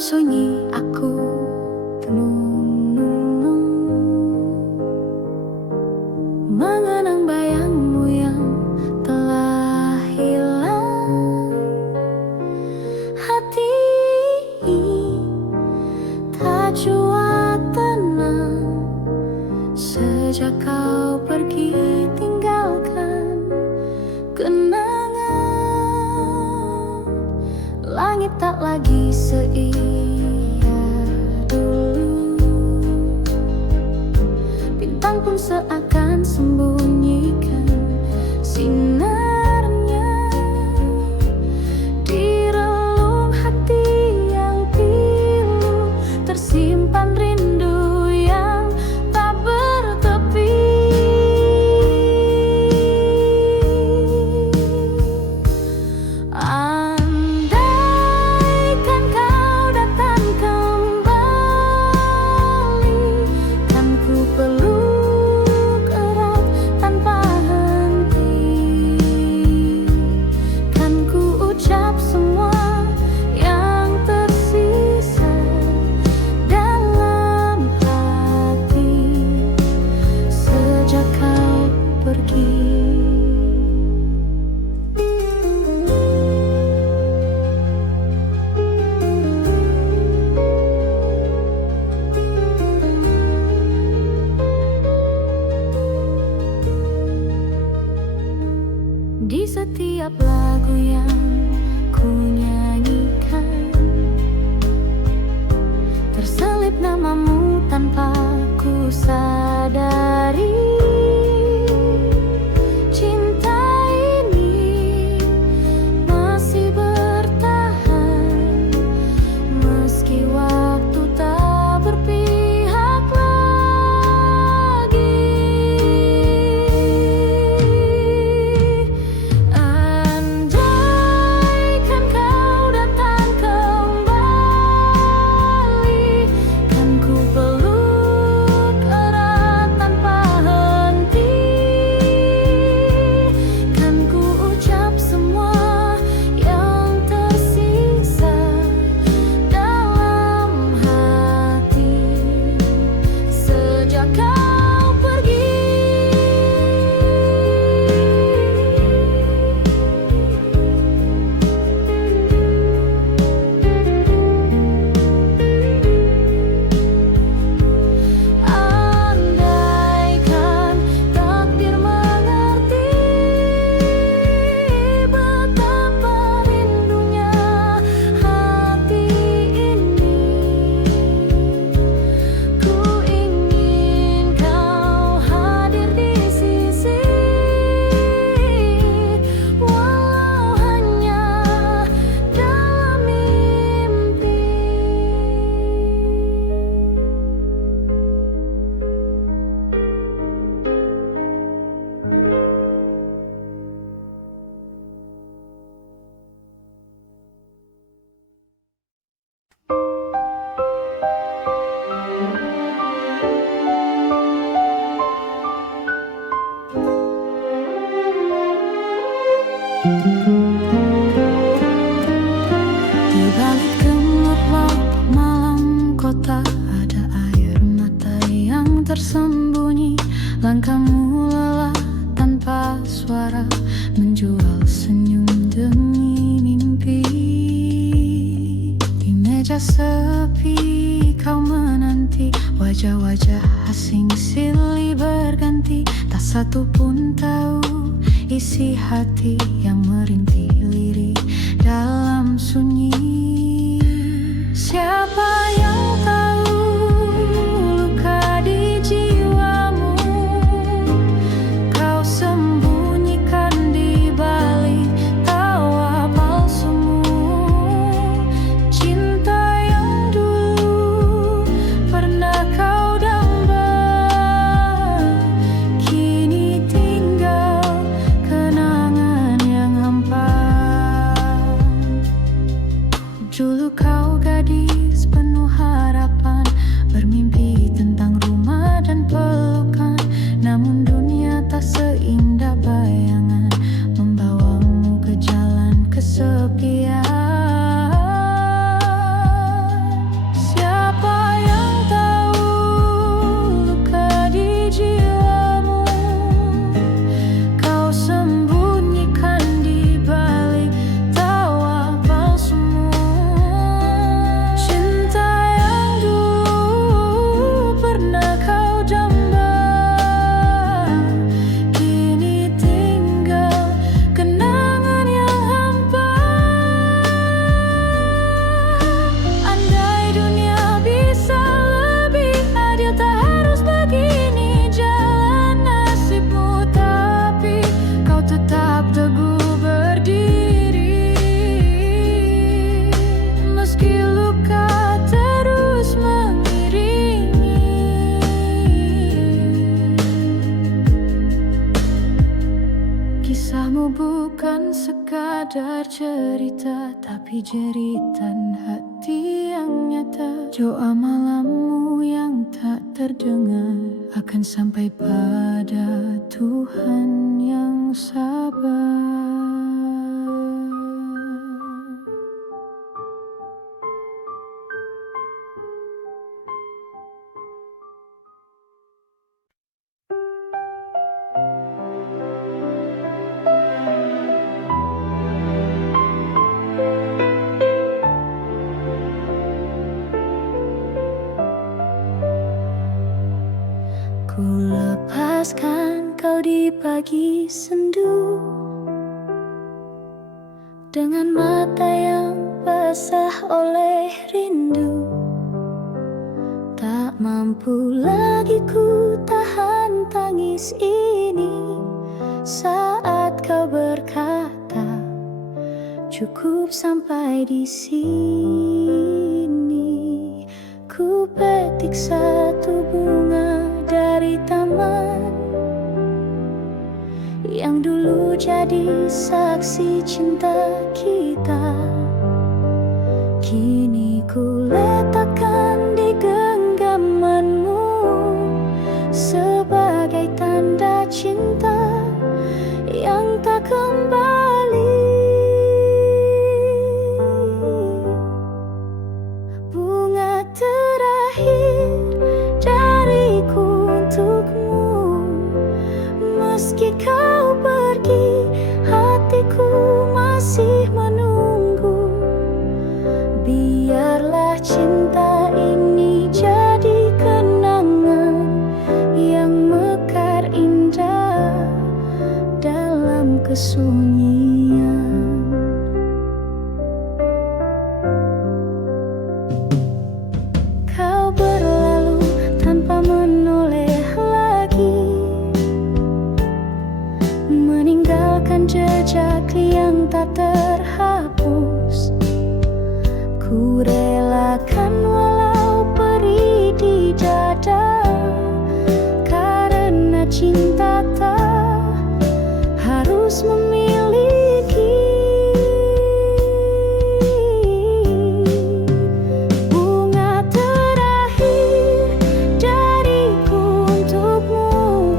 sunyi aku tenung-nung, mengenang bayangmu yang telah hilang. Hati tak jua tenang sejak kau pergi tinggalkan kenangan. Langit tak lagi seia dulu, bintang pun seakan sembunyikan sinarnya di relung hati yang pilu. Tersimpan rindu yang tak bertepi. Di setiap lagu yang ku nyanyikan terselip namamu tanpa ku sadari. Cinta ini masih bertahan meski waktu tak berpihak lagi. Andaikan kau datang kembali, kan ku peluk erat tanpa henti, kan ku ucap semua yang tersisa dalam hati sejak kau pergi. Andaikan takdir mengerti betapa rindunya hati ini, ku ingin kau hadir di sisi, walau hanya dalam mimpi. Di balik gemerlap malam kota ada air mata yang tersembunyi. Langkahmu lelah tanpa suara, menjual senyum demi mimpi. Di meja sepi kau menanti, wajah-wajah asing silih berganti. Tak satu pun tahu isi hati yang merintih lirik dalam sunyi. Siapa yang tahu luka di jiwamu kau sembunyikan di balik tawa palsumu. Cinta yang dulu pernah kau damba kini tinggal kenangan yang hampa. Dulu kau gadis penuh Kisahmu bukan sekadar cerita, tapi jeritan hati yang nyata. Doa malammu yang tak terdengar akan sampai pada Tuhan yang sabar. Ku lepaskan kau di pagi sendu, dengan mata yang basah oleh rindu. Tak mampu lagi ku tahan tangis ini saat kau berkata, cukup sampai di sini. Ku petik satu bunga dari taman yang dulu jadi saksi cinta kita. Kini ku letakkan di genggamanmu sebagai tanda cinta yang tak kembali. Bunga terakhir dariku untukmu, meski kau pergi, hatiku masih menunggu. Biarlah cinta ini jadi kenangan yang mekar indah dalam kesunyian. Kau berlalu tanpa menoleh lagi, meninggalkan jejak yang tak terhapus. Ku relakan walau perih di dada, karena cinta tak harus memiliki. Bunga terakhir dariku untukmu,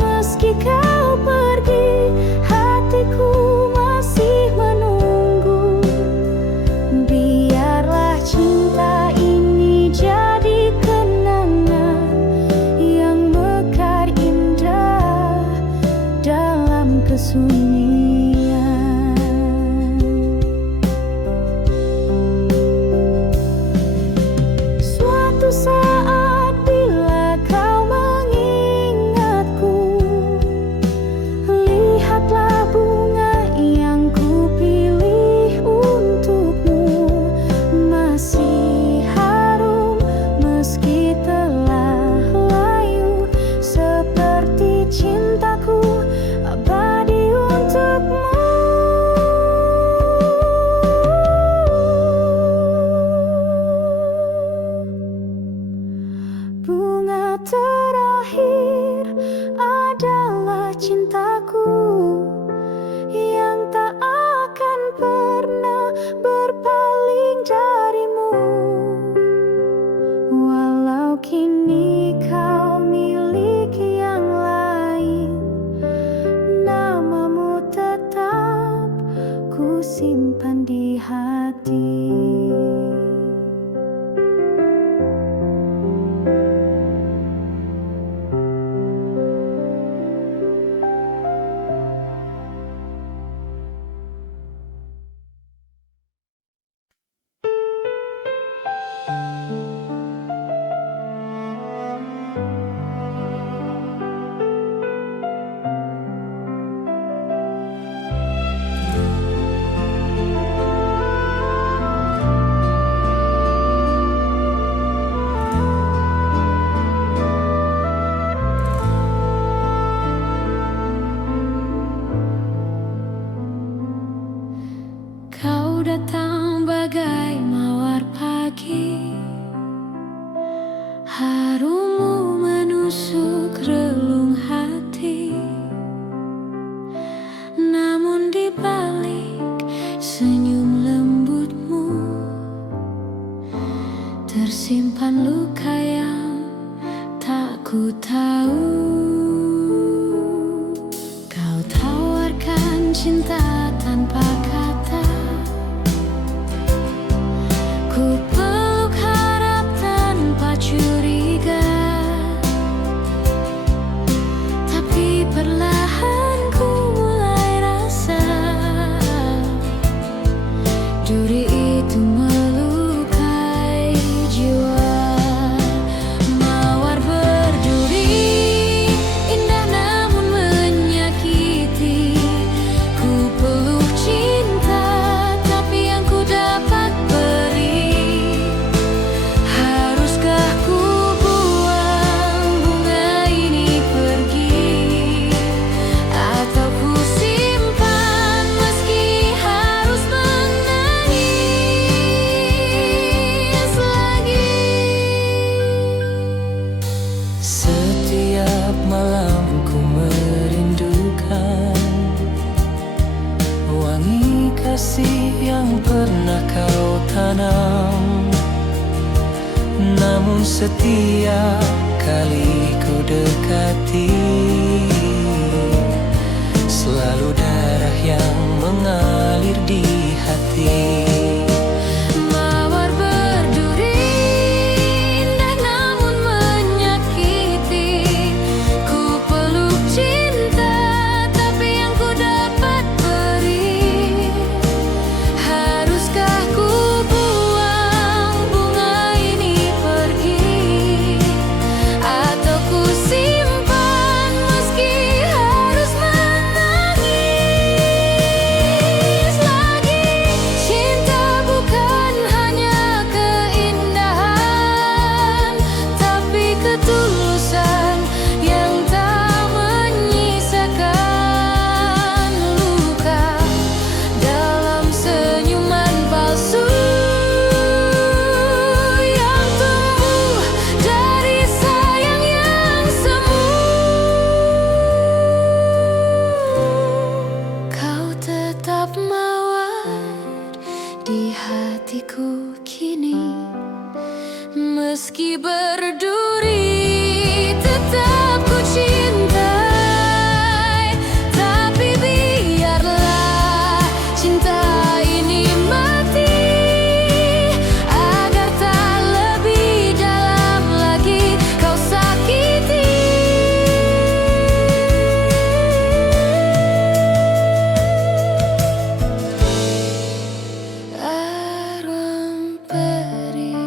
meski kau pergi, hatiku masih menunggu. Biarlah cinta ini jadi kenangan yang mekar indah dalam kesunyian. Suatu saat bila kau mengingatku, lihatlah bunga yang kupilih untukmu, masih harum meski telah layu, seperti cintaku abadi untukmu. Bunga terakhir adalah cintaku yang tak akan pernah berpaling darimu. Walau kini kau miliki yang lain, namamu tetap ku simpan di hati. setiap kali ku dekati, selalu darah yang mengalir di hati. Mawar berduri indah namun menyakiti. Ku peluk cinta tapi yang ku dapat beri. Haruskah ku buang bunga ini pergi, atau ku simpan meski harus menangis lagi? Cinta bukan hanya keindahan, tapi ketulusan yang tak menyisakan luka dalam senyuman palsu yang tumbuh dari sayang yang semu. Kau tetap mawar di hatiku kini, meski berduri tetap ku cintai. Tapi biarlah cinta ini mati, agar tak lebih dalam lagi kau sakiti. Arwah peri.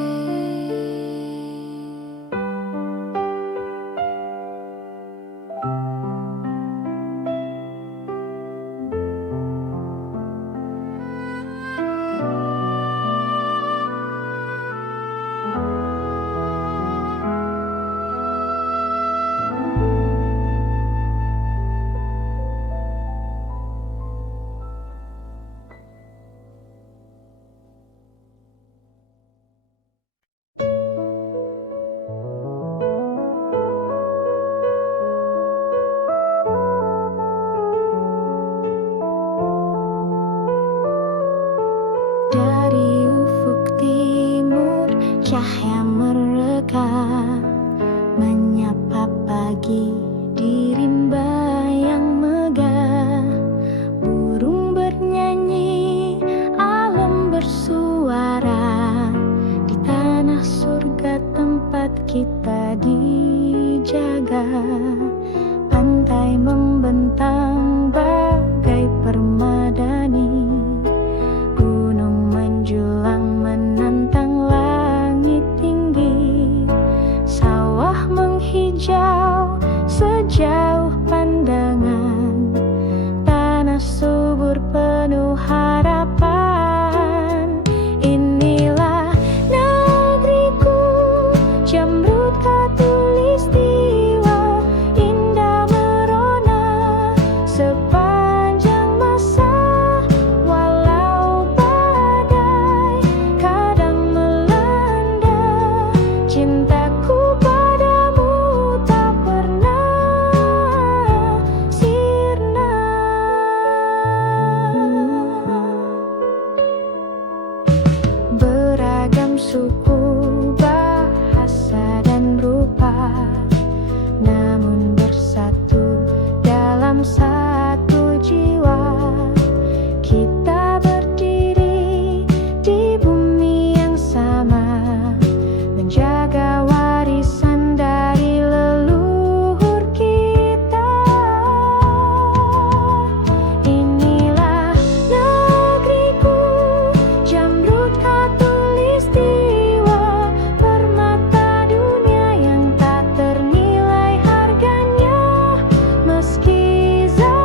Dari ufuk timur cahaya mereka, menyapa pagi di rimba yang megah. Burung bernyanyi, alam bersuara, di tanah surga tempat kita dijaga. Pantai membentang bagai permadani, gunung menjulang menantang langit tinggi. Sawah menghijau sejauh pandangan, tanah subur penuh harapan. Inilah negeriku, Jamrud Khatulistiwa, indah merona sepanjang masa. Walau badai kadang melanda, cintaku padamu tak pernah sirna. Beragam suku, bahasa dan rupa, namun bersatu dalam satu jiwa. Kita berdiri di bumi yang sama, menjaga warisan dari leluhur kita. Inilah negeriku, Jamrud Khatulistiwa, permata dunia yang tak ternilai harganya. Meski zaman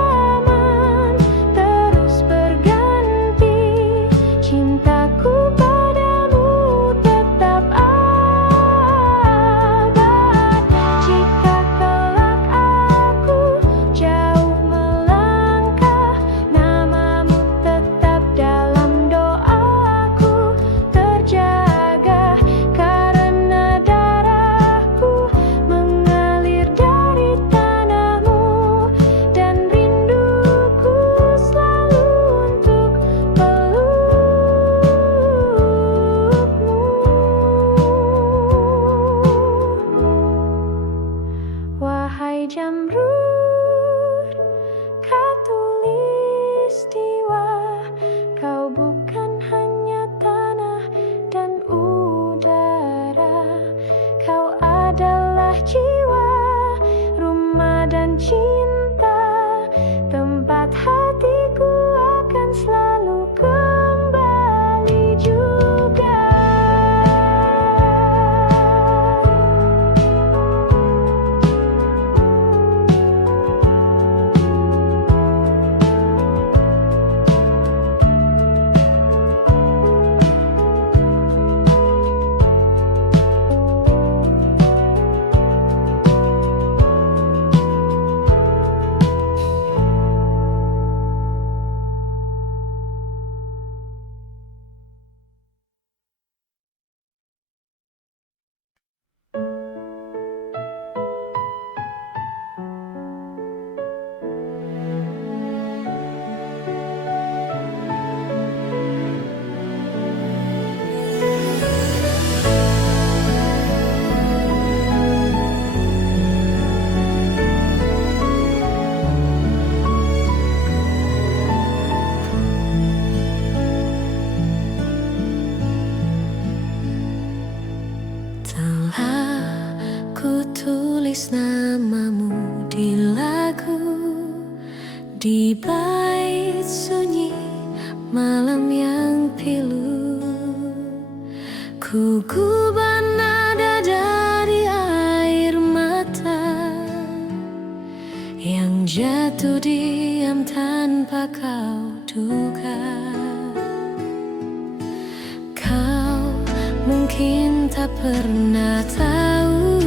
Di bait sunyi malam yang pilu, ku gubah nada dari air mata yang jatuh diam tanpa kau duga. Kau mungkin tak pernah tahu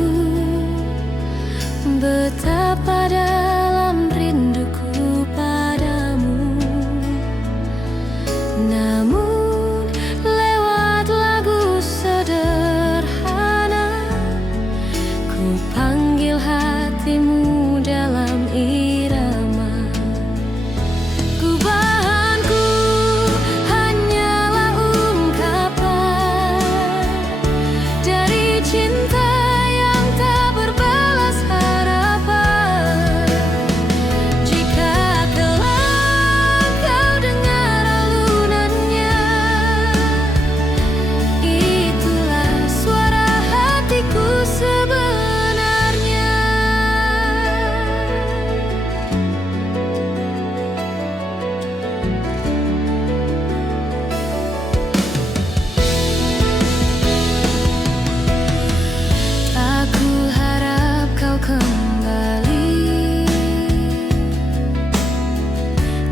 betapa dalam rinduku padamu. Namun lewat lagu sederhana, ku panggil hatimu dalam irama. Gubahanku hanyalah ungkapan dari cinta yang tak berbalas harapan. Jika kelak kau dengar alunannya, itulah suara hatiku sebenarnya. Aku harap kau kembali,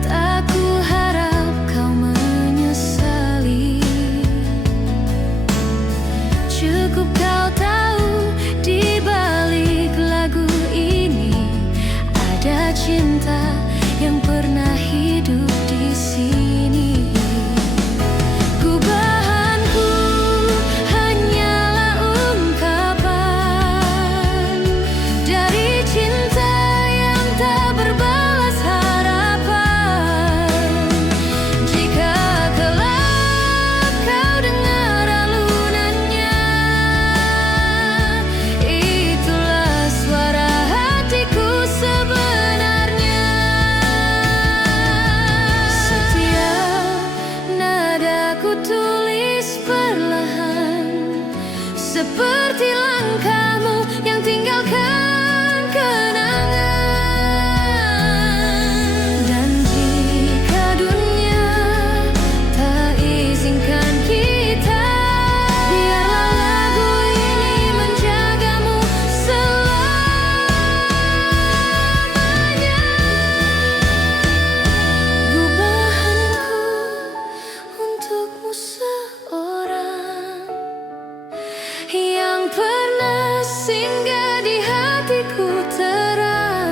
tak ku harap kau menyesali. Cukup kau tahu di balik lagu ini ada cinta yang pernah hidup di sini. Gubahanku hanyalah ungkapan dari cinta yang tak berbalas harapan. Jika kelak kau dengar alunannya, itulah suara hatiku sebenarnya. Setiap nada ku tulis perlahan, seperti langkahmu yang tinggalkan kenangan. Dan jika dunia tak izinkan kita, biarlah lagu ini menjagamu selamanya. Gubahanku untukmu seorang yang pernah singgah di hatiku terang.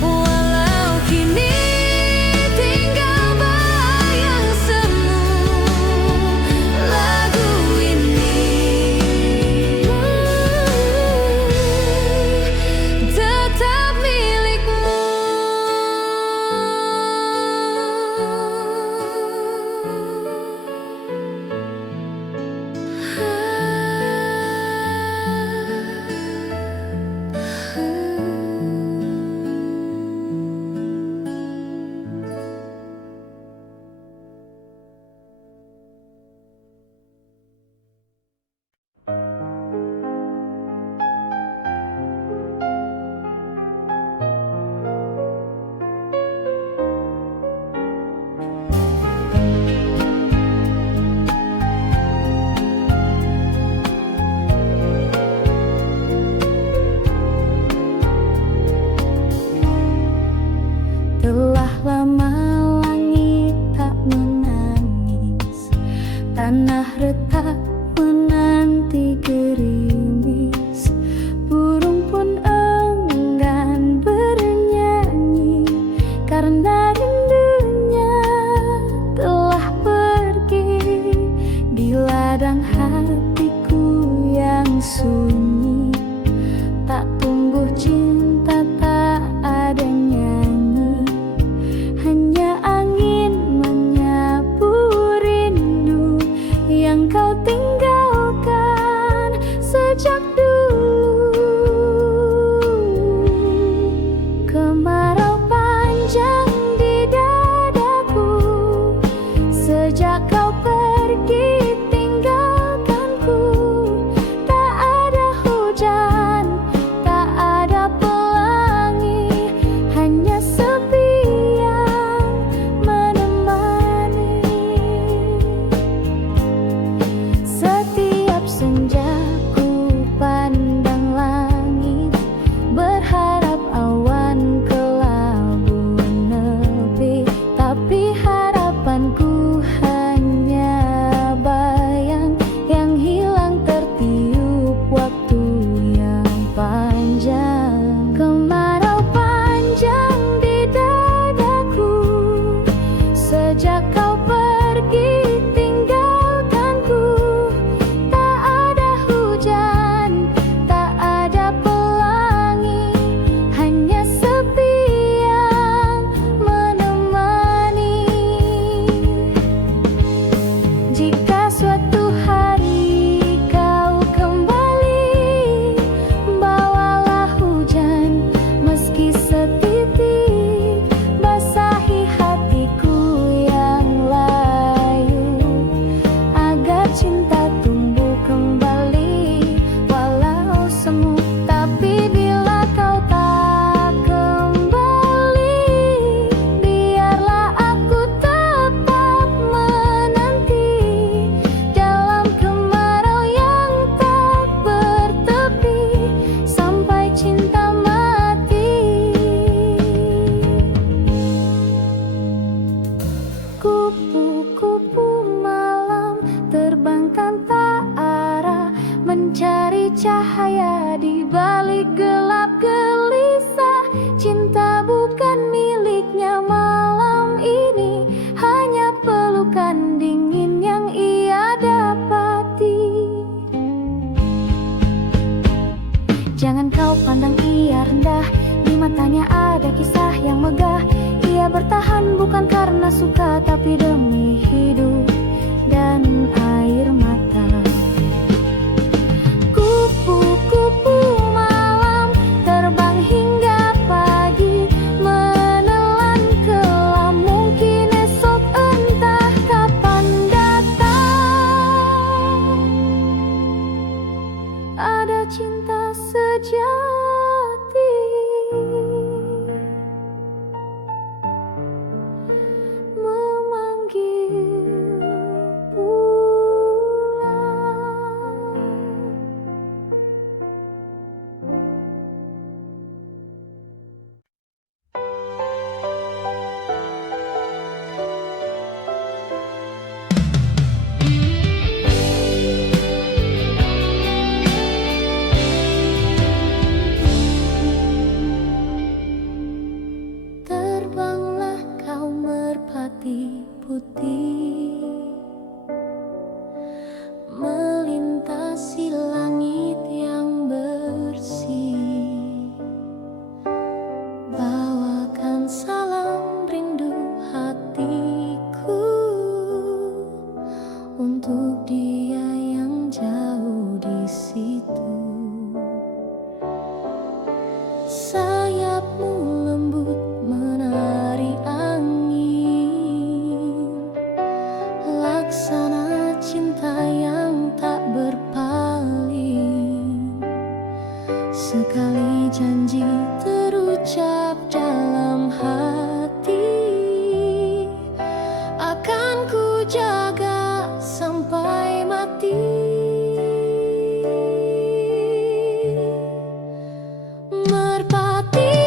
Walau kini tinggal bayang semu, lagu ini tetap milikmu. Telah lama langit tak menangis, tanah retak menanti gerimis. Burung pun enggan bernyanyi karena rindunya telah pergi di ladang hatiku yang sunyi. Tak tumbuh cinta, tak ada nyanyi, hanya tapi demi hidup dan air mata. Kupu-kupu malam terbang hingga pagi, menelan kelam, mungkin esok entah kapan datang. Ada cinta sejati memanggil pulang. Terbanglah kau merpati putih, melintasi langit yang bersih. Bawakan salam rindu hatiku untuk dia yang jauh di situ. Sayapmu lembut menari angin, laksana cinta yang tak berpaling. Sekali janji terucap dalam hati, akan ku jaga sampai mati. Merpati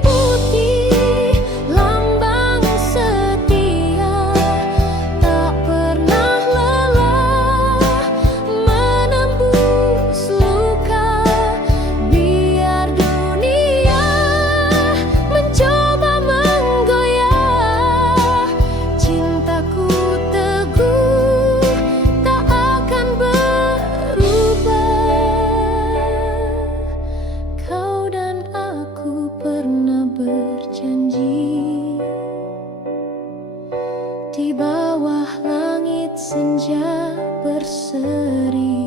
putih, lambang setia, tak pernah lelah menembus luka. Biar dunia mencoba menggoyah, cintaku teguh tak akan berubah. Kau dan aku pernah berjanji di bawah langit senja berseri.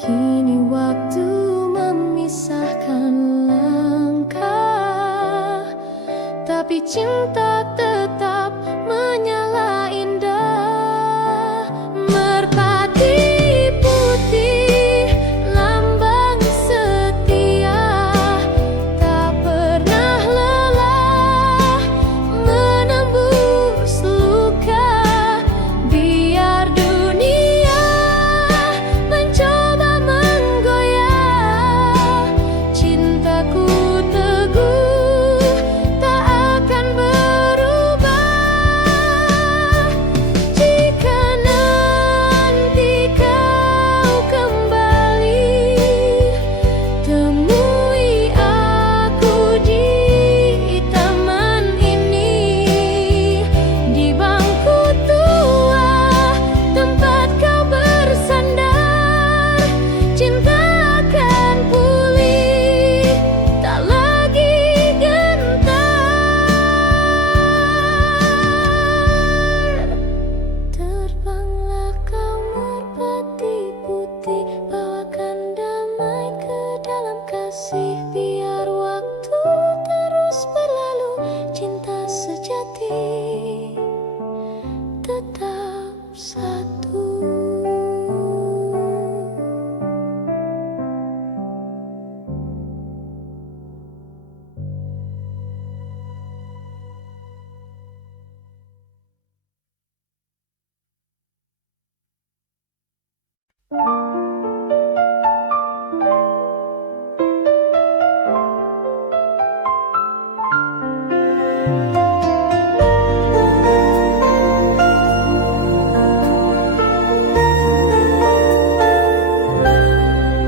Kini waktu memisahkan langkah, tapi cinta tetap menyala indah. Merpati putih, lambang setia, tak pernah lelah menembus luka. Biar dunia mencoba menggoyah, cintaku teguh tak akan berubah. Jika nanti kau kembali, temui aku di taman ini, di bangku tua tempat kau bersandar. Cinta akan pulih, tak lagi gentar. Terbanglah kau merpati putih, bawakan damai ke dalam kasih. Biar waktu terus berlalu, cinta sejati tetap satu.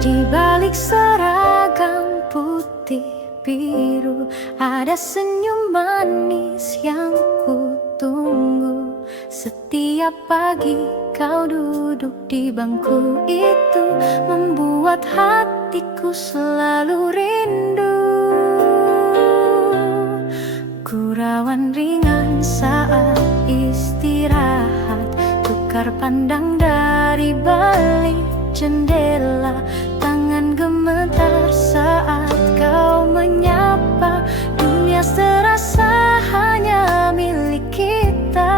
Di balik seragam putih biru, ada senyum manis yang ku tunggu. Setiap pagi kau duduk di bangku itu, membuat hatiku selalu rindu. Gurauan ringan pandang dari balik jendela. Tangan gemetar saat kau menyapa. Dunia serasa hanya milik kita.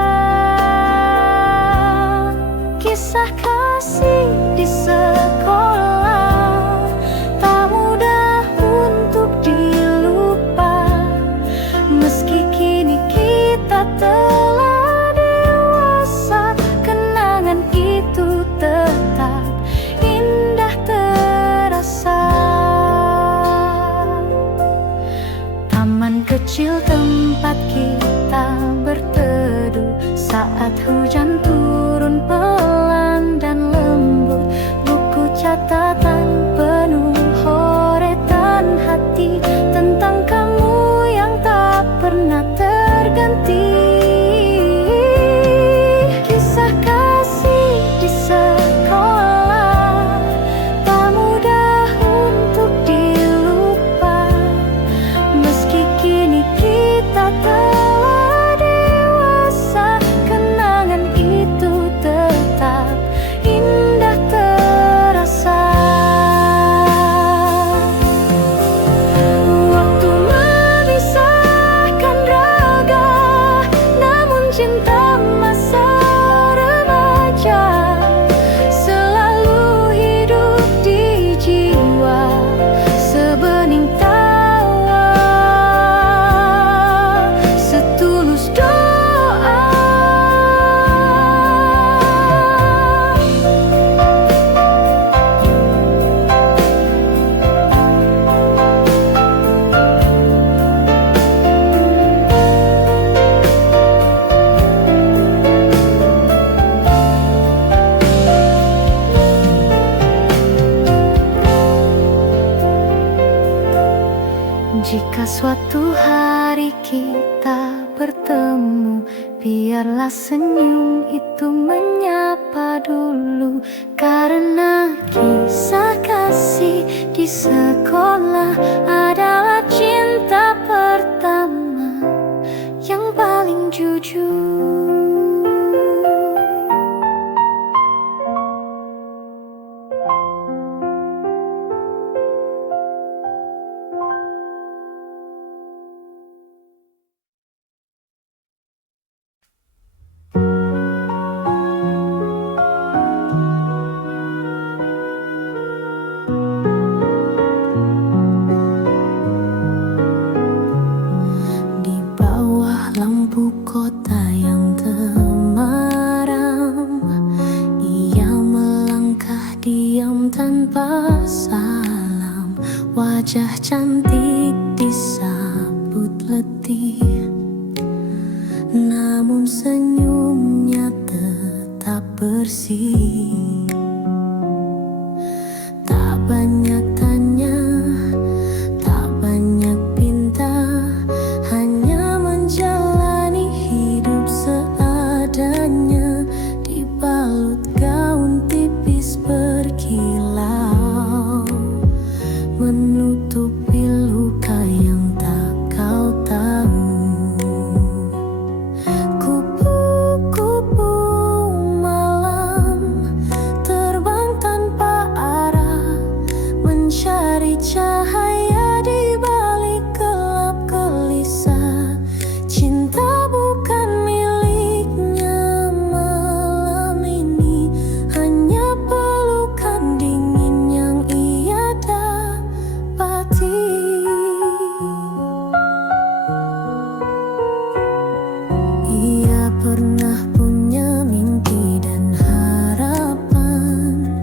Kisah kasih di sekolah tak mudah untuk dilupa. Meski kini kita telah dewasa, kenangan itu tetap indah terasa. Taman kecil tempat kita berteduh saat hujan turun pelan dan lembut. Buku catatan penuh horetan hati tentang kamu yang tak pernah terganti. Kisah kasih di sekolah tak mudah untuk dilupa. Meski kini kita telah dewasa, kenangan itu tetap indah terasa. Waktu memisahkan raga, namun cinta masa remaja selalu hidup di jiwa. Sebening tawa, setulus doa. Jika suatu hari kita bertemu, biarlah senyum itu menyapa dulu. Karena kisah kasih di sekolah adalah cinta pertama yang paling jujur. Di bawah lampu kota yang temaram, ia melangkah diam tanpa salam. Wajah cantik disambut letih, namun senyumnya tetap bersih. Tak banyak tanya, tak banyak pinta, hanya menjalani hidup seadanya. Dibalut gaun tipis berkilau, menutupi luka yang tak kau tahu. Kupu-kupu malam terbang tanpa arah, mencari cahaya di balik gelap gelisah. Cinta bukan miliknya malam ini, hanya pelukan dingin yang ia dapati. Ia pernah punya mimpi dan harapan,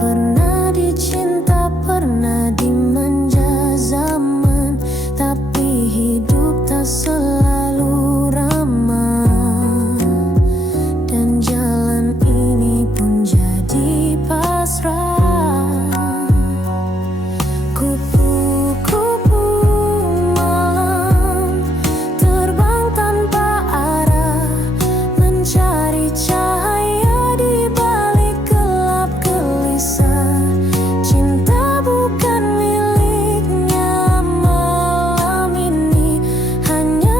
pernah dicinta, pernah dimanja zaman. Tapi hidup tak selalu ramah, dan jalan ini pun jadi pasrah. Kupu-kupu malam terbang tanpa arah, mencari cahaya di balik gelap gelisah. Cinta bukan miliknya malam ini, hanya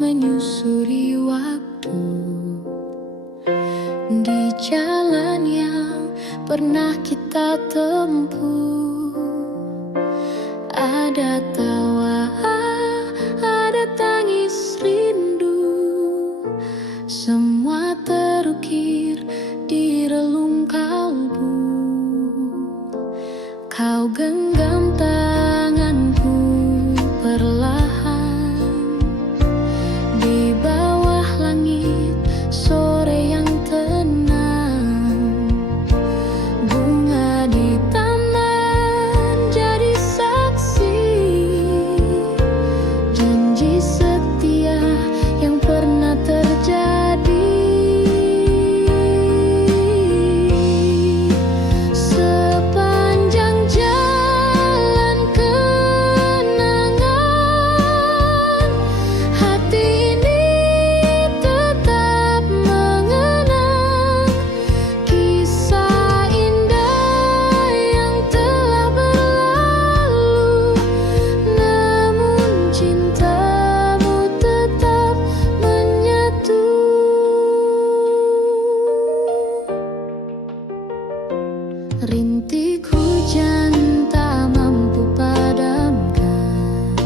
menyusuri waktu di jalan yang pernah kita tempuh. Ada tawa, ada tangis rindu, semua terukir di relung kalbu. Kau genggam tanganku perlahan di bawah langit sore yang tenang. Bunga di taman jadi saksi janji setia yang pernah terjadi. Sepanjang jalan kenangan, hati ini tetap mengenang kisah indah yang telah berlalu. Namun cintamu tetap menyatu. Rintik hujan tak mampu padamkan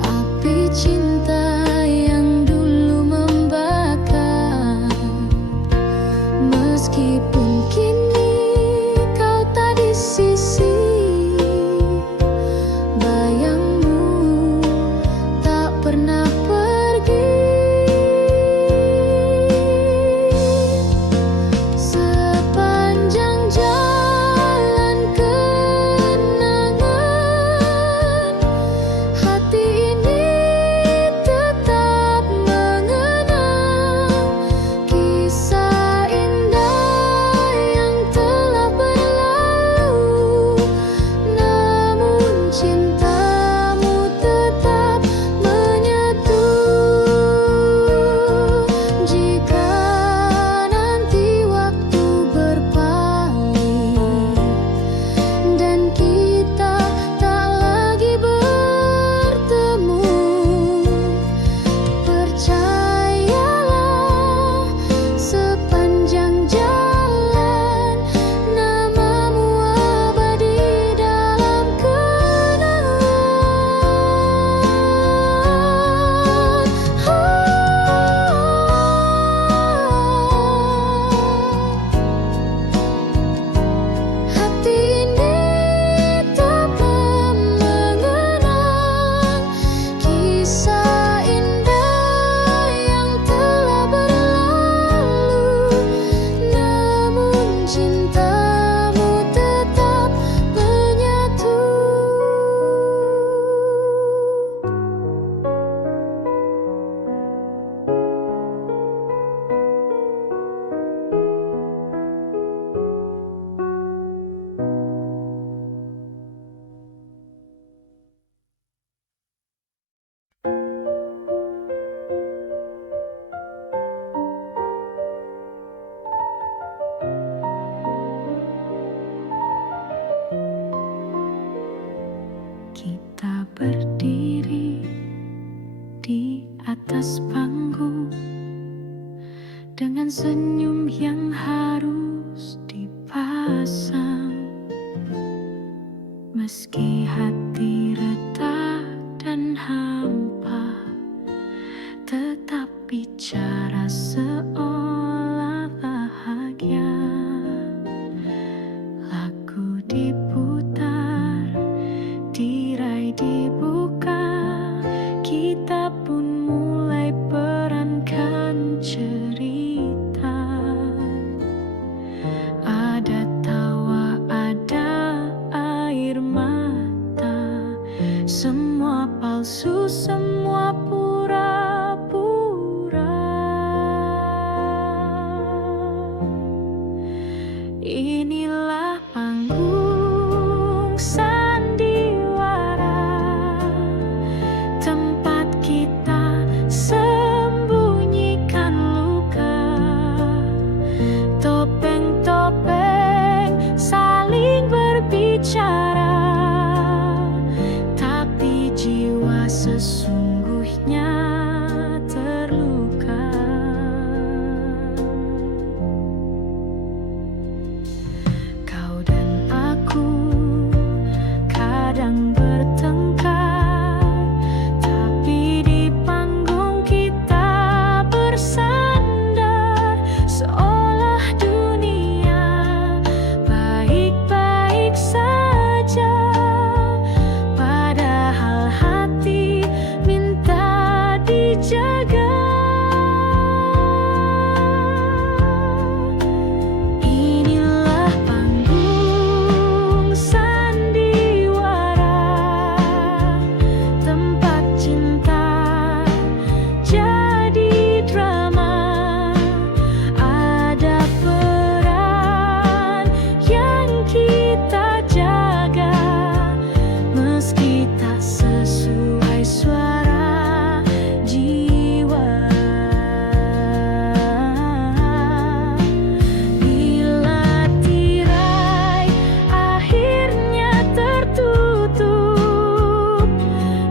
api cinta yang dulu membakar. Meskipun kini kau tak di sisi, bayangmu tak pernah pergi. Sepanjang jalan kenangan, hati ini tetap mengenang kisah indah yang telah berlalu. Namun cintamu tetap menyatu. Jika nanti waktu berpaling dan kita tak lagi bertemu, percayalah sepanjang jalan namamu abadi dalam kenangan. Hati ini tetap mengenang kisah indah yang telah berlalu. Namun cintamu tetap menyatu. Kita berdiri di atas panggung dengan senyum yang harus dipasang. Meski hati retak dan hampa, tetap bicara seolah bahagia. Lagu diputar, tirai dibuka, kita pun mulai perankan cerita. Ada tawa, ada air mata, jaga. Inilah panggung sandiwara, tempat cinta jadi drama. Ada peran yang kita jaga, meski tak sesuai suara jiwa. Bila tirai akhirnya tertutup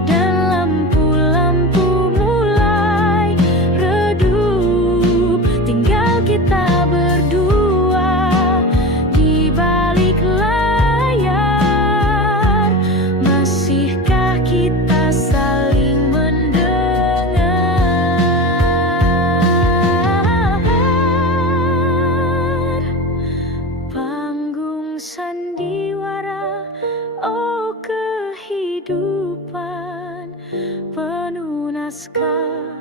dan lampu-lampu mulai redup, tinggal kita berdua di balik layar. Masihkah kita saling mendengar? Panggung sandiwara, oh kehidupan penuh naskah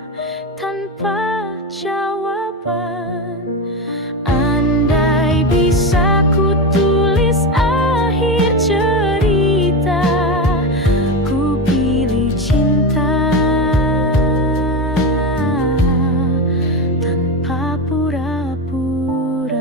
tanpa jawaban. Andai bisa ku tulis akhir cerita, ku pilih cinta tanpa pura-pura.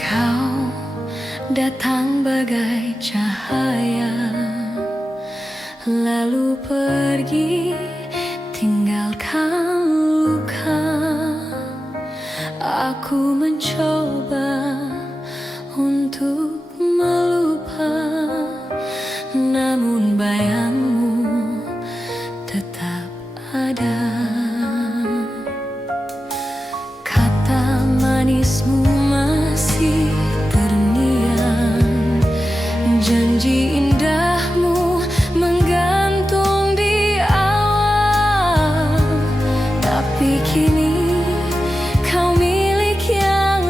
Kau datang bagai cahaya, lalu pergi tinggalkan luka. Aku mencoba untuk melupa, namun bayangmu tetap ada. Kata manismu masih terngiang, janji indahmu menggantung di awal. Tapi kini kau milik yang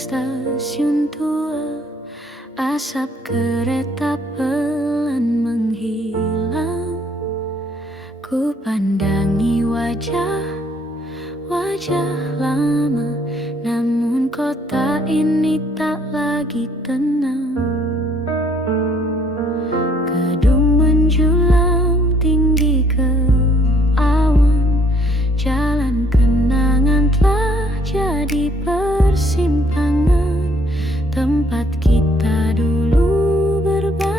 stasiun tua, asap kereta pelan menghilang. Ku pandangi wajah lama, namun kota ini tak lagi tenang. Gedung menjulang tinggi ke awan, jalan kenangan telah jadi persimpangan tempat kita dulu berbagi.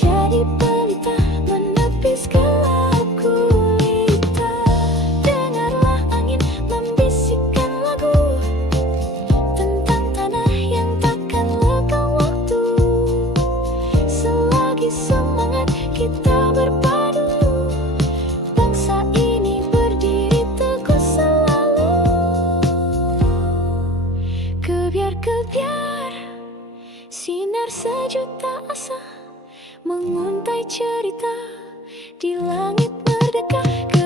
menjadi pelita menepis gelap gulita. Dengarlah angin membisikkan lagu tentang tanah yang takkan lekang waktu. Selagi semangat kita berpadu, bangsa ini berdiri teguh selalu. Kebiar-kebiar sinar sejuta asa menguntai cerita di langit merdeka.